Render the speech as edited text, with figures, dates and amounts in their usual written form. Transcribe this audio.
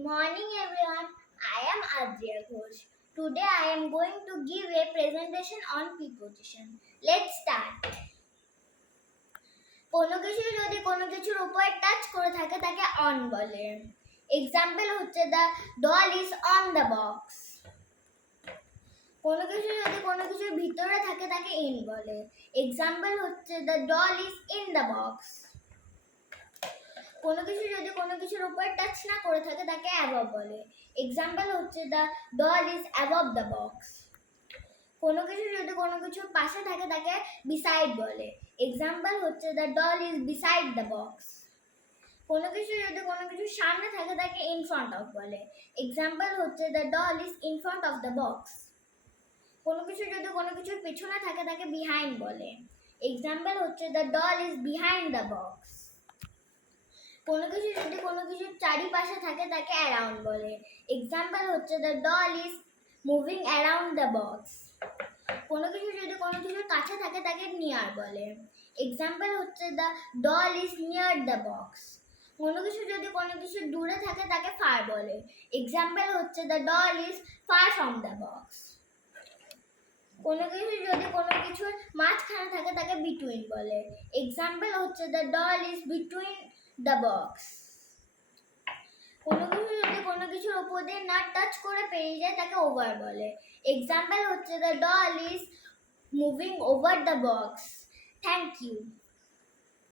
Morning everyone, I am Adriya Ghosh. Today I am going to give a presentation on preposition. Let's start. কোনো কিছু যদি কোনো কিছুর উপর টাচ করে থাকে তাকে অন বলে। এক্সাম্পল হচ্ছে the doll is on the box. কোনো কিছু যদি কোনো কিছুর ভিতরে থাকে তাকে ইন বলে। এক্সাম্পল হচ্ছে the doll is in the box. কোনো কিছু যদি কোনো কিছুর উপর টাচ না করে থাকে তাকে অ্যাবভ বলে। এক্সাম্পল হচ্ছে the doll is above the box. কোনো কিছু যদি কোনো কিছুর পাশে থাকে তাকে বিসাইড বলে। এক্সাম্পল হচ্ছে the doll is beside the box. কোনো কিছু যদি কোনো কিছুর সামনে থাকে তাকে ইন ফ্রন্ট অফ বলে। এক্সাম্পল হচ্ছে the doll is in front of the box. কোনো কিছু যদি কোনো কিছুর পিছনে থাকে তাকে বিহাইন্ড বলে। এক্সাম্পল হচ্ছে the doll is behind the box. কোনো কিছু যদি কোনো কিছুর চারিপাশে থাকে তাকে অ্যারাউন্ড বলে। এক্সাম্পল হচ্ছে the doll is moving around the box. কোনো কিছু যদি কোনো কিছুর কাছে থাকে তাকে নিয়ার বলে। এক্সাম্পল হচ্ছে the doll is near the box. কোনো কিছু যদি কোনো কিছুর দূরে থাকে তাকে ফার বলে। এক্সাম্পল হচ্ছে the doll is far from the box. কোনো কিছু যদি কোনো কিছুর মাঝখানে থাকে তাকে বিটুইন বলে। এক্সাম্পল হচ্ছে the doll is between the box. কোনো কিছু যদি কোনো কিছুর উপর দিয়ে না টাচ করে পেরিয়ে যায় তাকে ওভার বলে। এক্সাম্পল হচ্ছে the doll is moving over the box. Thank you.